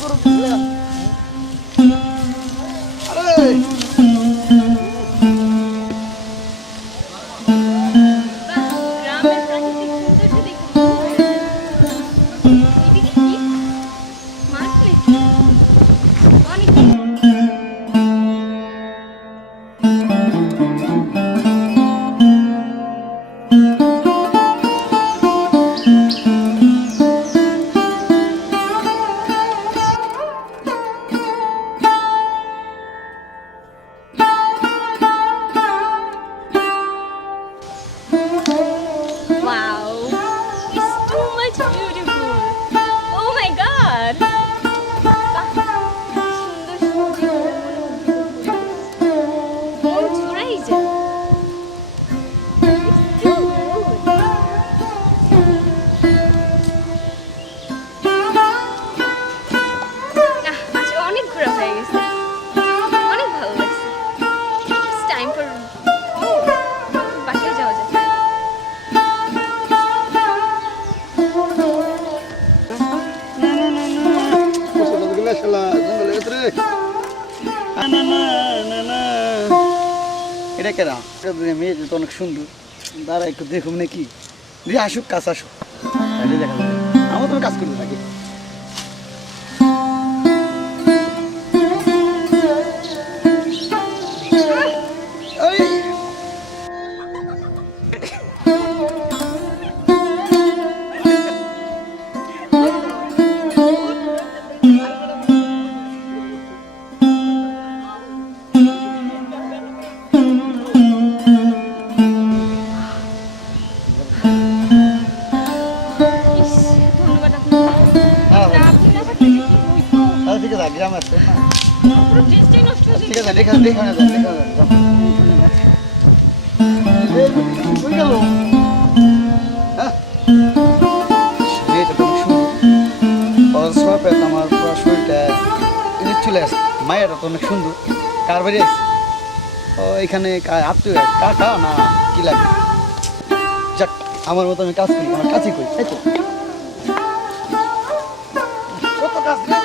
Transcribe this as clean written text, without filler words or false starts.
করো আরে এটা কেনা মেয়ে তো অনেক সুন্দর দাঁড়া একটু দেখুন নাকি দিয়ে আসুক কাজ আসুক দেখা যাবে আমার তো কাজ করতে থাকি ঠিক আছে গ্রাম আছে না ঠিক আছে দেখা দেখা না দেখা কই গেল হ্যাঁ মেয়েটা তো সুন্দর অসবা পেট আমার পুরো শরীরটা চলে আসে মায়েরা তো অনেক সুন্দর কার বাড়ি আছে ও এখানে আত্মীয় কাকা না কি লাগে যাক আমার মতো আমি কাজ করি আমার কাজই করি তাই তো কত কাজ